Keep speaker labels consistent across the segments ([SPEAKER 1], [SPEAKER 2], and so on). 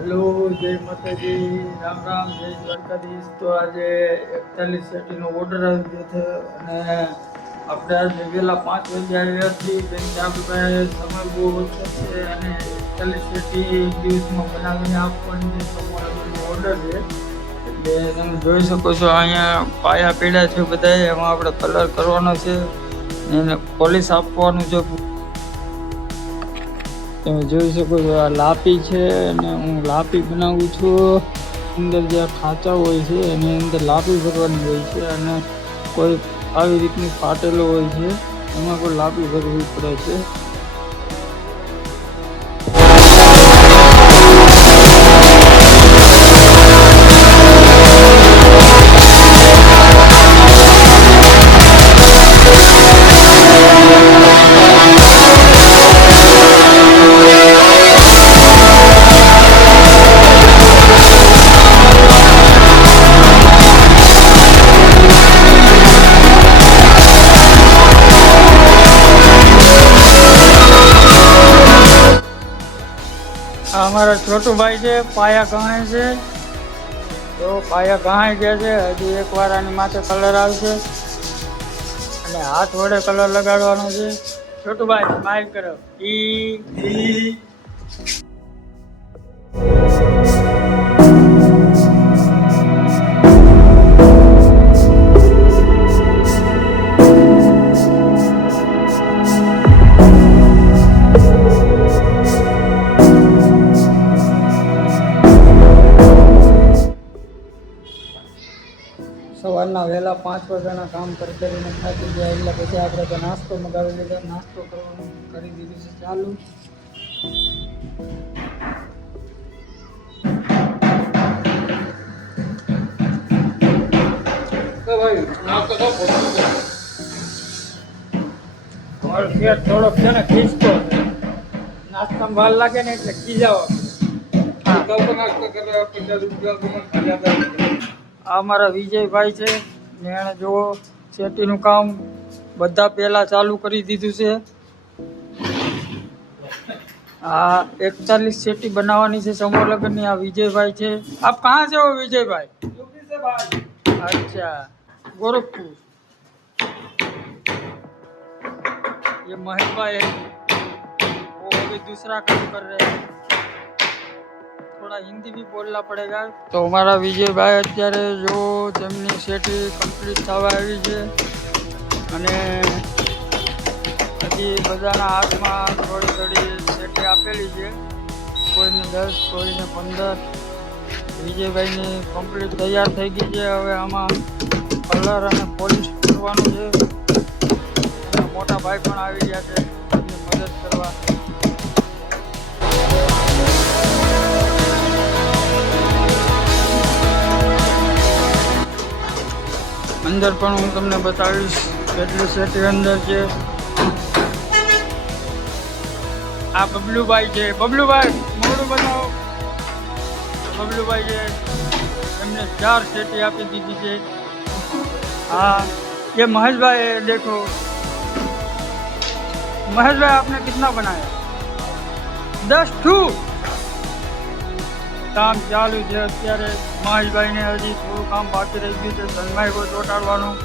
[SPEAKER 1] Hello, જય માતાજી, રામ રામ, જય દ્વારકાધીશ. તો આજે એકતાલીસ સેટીનો ઓર્ડર આવી ગયો છે અને આપણે આજે વહેલા પાંચ વાગે આવ્યા છીએ. કેમ કે આપણે સમય બહુ ઓછો છે અને એકતાલીસ સેટી દિવસમાં બનાવીને આપવાની ઓર્ડર છે. એટલે તમે જોઈ શકો છો, અહીંયા પાયા પીડા છે બધા એમાં આપણે કલર કરવાનો છે એને પોલીસ આપવાનું છે. તમે જોઈ શકો છો આ લાપી છે અને હું લાપી બનાવું છું. અંદર જે ખાંચા હોય છે એની અંદર લાપી ભરવાની હોય છે અને કોઈ આવી રીતની ફાટેલો હોય છે. એમાં કોઈ લાપી ભરવી પડે છે. અમારા છોટુભાઈ છે, પાયા ગણાય છે. તો પાયા ગહાય ગયા છે, હજી એક વાર આની માથે કલર આવશે. અને હાથ વડે કલર લગાડવાનો છે. છોટુભાઈ ભાઈ સ્માઈલ કરો ઈ. ઈ પાંચ વાગ્યાના કામ કરી કરીને થાકી ગયા એટલે પછી આપણે તો નાસ્તો મગાવી લીધો. નાસ્તો કરવાનું કરી દીધું છે ચાલુ. થોડોક છે. ને ખીચતો નાસ્તામાં વાર લાગે ને એટલે ખીજાવો. આ અમારા વિજયભાઈ છે. ને એણે જુઓ શેટીનું કામ બધા પહેલાં ચાલુ કરી દીધું છે. આ એકતાલીસ શેટી બનાવવાની છે સમોલગ્નની આ વિજયભાઈ છે. આપ કહાં છે વિજયભાઈ? અચ્છા, ગોરખપુર. એ महल का है वो अभी दूसरा काम कर થોડા હિન્દી બી બોલના પડેગા તો અમારા વિજયભાઈ અત્યારે જો તેમની સેટી કમ્પ્લીટ થવા આવી છે અને પછી બધાના હાથમાં થોડી થોડી સેટી આપેલી છે. કોઈને દસ, કોઈને પંદર. વિજયભાઈની કમ્પ્લીટ તૈયાર થઈ ગઈ છે. હવે આમાં કલર અને પોલિશ કરવાનું છે. મોટા ભાઈ પણ આવી ગયા છે. મદદ કરવા. અંદર પણ હું તમને બતાવીશ કેટલી સેટી અંદર છે. આ બબલુભાઈ છે. બબલુભાઈ મોડું બનાવો. બબલુભાઈ છે એમને ચાર સેટી આપી દીધી છે. હા, એ મહેશભાઈ દેખો. મહેશભાઈ આપને કેટલા બનાવ્યા? દસ ટુ કામ ચાલુ છે. અત્યારે મહેશભાઈને હજી થોડું કામ બાકી રહી ગયું છે. સનમાઈ કોઈ ચોટાડવાનું?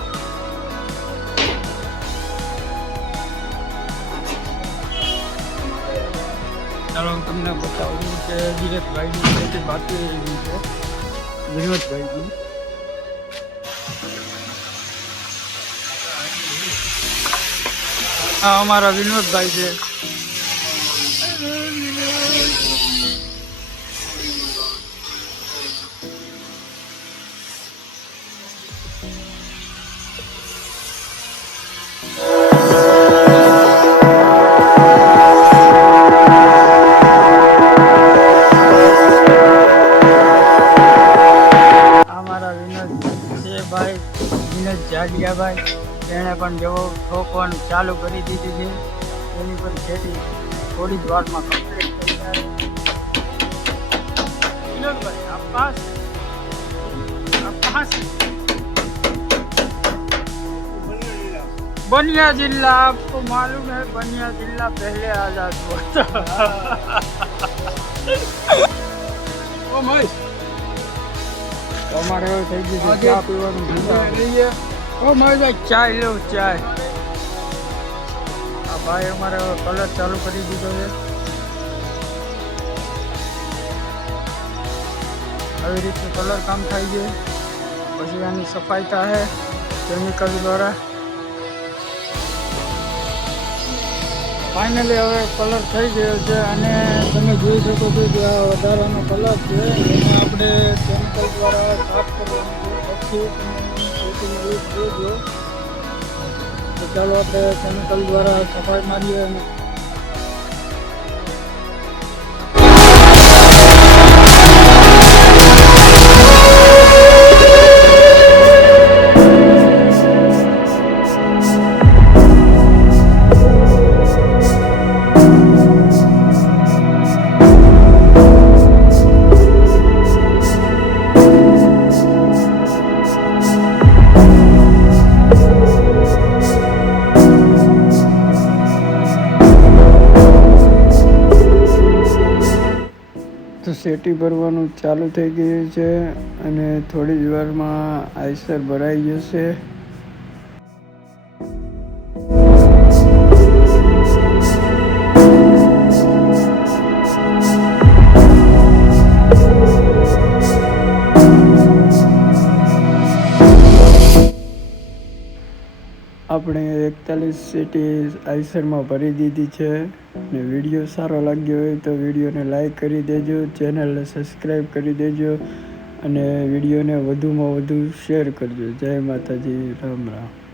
[SPEAKER 1] ચાલો, હું તમને બતાવું કે ધીરજભાઈની ખેતી બાકી રહી ગઈ છે. ધીરજભાઈની આ અમારા વિનોદભાઈ છે. વિનોદ જાડિયાભાઈ તેણે પણ જેવો ઠોકવાનું ચાલુ કરી દીધું છે એની પણ ખેતી થોડી જ વારમાં કમ્પ્લીટ થઈ જાય વિનોદભાઈ આપ પાસ આપ कहाँ से बनिया जिला आपको मालूम है बनिया जिला पहले आजाद हुआ था
[SPEAKER 2] ઓ મહેશ
[SPEAKER 1] અમારે એવું થઈ ગયું છે
[SPEAKER 2] આગે.
[SPEAKER 1] ચા પીવાનું ભૂલા
[SPEAKER 2] રહીએ ઓ મહેશ
[SPEAKER 1] ચાય લેવું ચાય. આ ભાઈ અમારે કલર ચાલુ કરી દીધો છે. આવી રીતે કલર કામ થાય છે. પછી આની સફાઈ થાય કેમિકલ દ્વારા. ફાઇનલી હવે કલર થઈ ગયો છે અને તમે જોઈ શકો છો કે આ વધારાનો કલર છે. એને આપણે કેમિકલ દ્વારા સાફ કરવાનું છે. પછી ખેતીનો યુઝ જોજો ચાલો આપણે કેમિકલ દ્વારા સફાઈ મારીએ અને તો સેટી ભરવાનું ચાલુ થઈ ગયું છે અને થોડી જ વારમાં આઈસર ભરાઈ જશે. આપણે એકતાલીસ સીટી આઈસરમાં ભરી દીધી છે. ને વીડિયો સારો લાગ્યો હોય તો વિડીયોને લાઈક કરી દેજો ચેનલને સબસ્ક્રાઈબ કરી દેજો અને વિડીયોને વધુમાં વધુ શેર કરજો. જય માતાજી, રામ રામ.